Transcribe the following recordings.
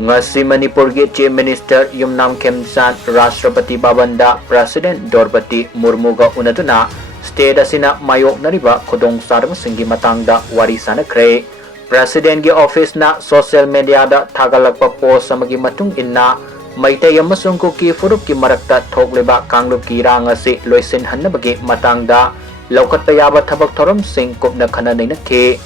Ngasi Manipur ki Chief Minister Yumnam Khemchand Rashtrapati Bhavanda President Draupadi Murmu ga Ounaduna State asina mayoknariba khudong sarabasinggi matangda wari sanakhre. President gi office na social media da thagalakpa post amagi matung inna Maitai amasung kuki furup ki marakta thokleba kanglup ki rang asi loisin hannabagi matangda laukhatpa yaba thabak thorom sing kupna khana nainakhi.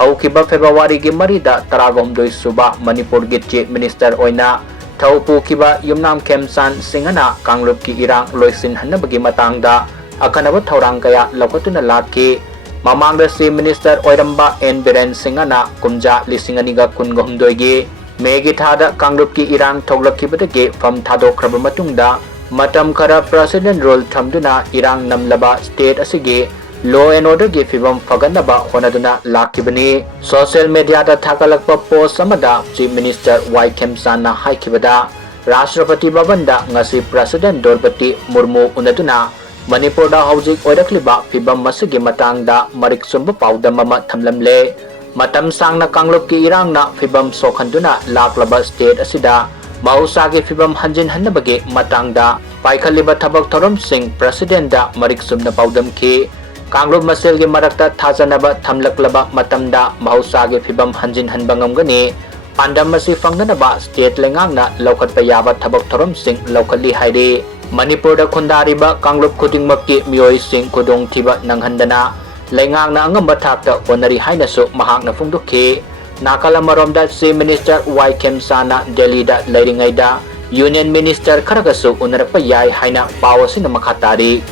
Haukiba February gi marida taragomdoi suba Manipur gi Chief Minister oina thaupu kiba Yumnam Khemchand singana kanglup ki irang loisin hannabagi matangda akanaba thorang kaya laukhatuna lakhi. Mamangda si Minister oiramba N Biren singana kumja lisinganiga kungomdoi gi Megi thada kanglup ki irang thoglakibadagi fam thadokraba matungda matam khara President role thamduna irang namlaba state asigi law and order gi fibam faganaba honaduna lakibani. Social media da thagalakpa post amada Chief Minister Y Khemchand na haikibada Rashtrapati Bhavanda ngasi President Draupadi Murmu Ounaduna Manipur da hojik oirakliba fibam masigi matangda marik sumba pauda mama thamlamle. Matam sang na kanglup ki irang na fibam sokhanduna laklaba state asida mahusagi fibam hanjin hannabagi matangda paikhaliba thabak thorom sing President da mariksum na paudam ki kanglup masel gi marakta thajanaba thamlaklaba matamda mahusagi fibam hanjin hanbangam gani pandam masi fangnanaba state lengang na laukhatpa yaba thabak thorom sing laukhali hairi. Manipur da khundariba kanglup khudingmakki mioi sing khudong thiba nanghandana Lengang na angamba thakta onari hainasu mahakna phungdukhi. Nakalamaromda si Minister Y Khemchand na Delhi da leiringaida Union Minister kharagasu unarapa yai haina pawasina makhatari.